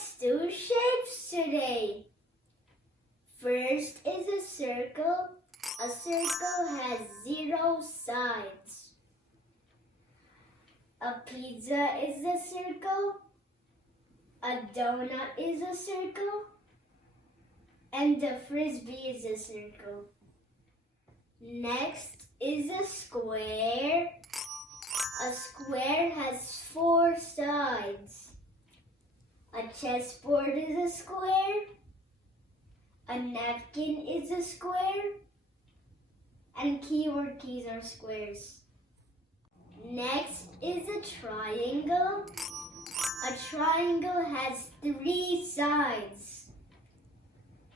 Let's do shapes today. First is a circle. A circle has 0 sides. A pizza is a circle. A donut is a circle. And a frisbee is a circle. Next is a square. A square has 4 sides. A chessboard is a square. A napkin is a square. And keyboard keys are squares. Next is a triangle. A triangle has 3 sides.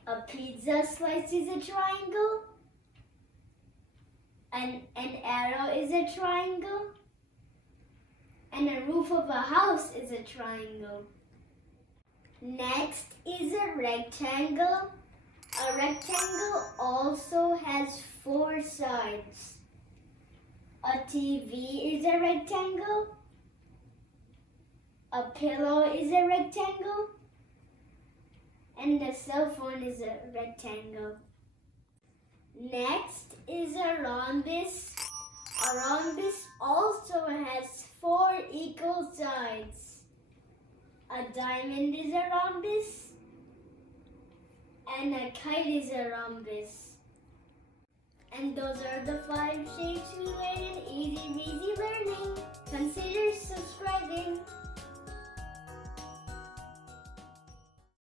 A pizza slice is a triangle. An arrow is a triangle. And a roof of a house is a triangle. Next is a rectangle. A rectangle also has 4 sides. A TV is a rectangle. A pillow is a rectangle. And a cell phone is a rectangle. Next is a rhombus. A rhombus also has 4 equal sides. A diamond is a rhombus. And a kite is a rhombus. And those are the 5 shapes we learned in Easy Breezy Learning. Consider subscribing.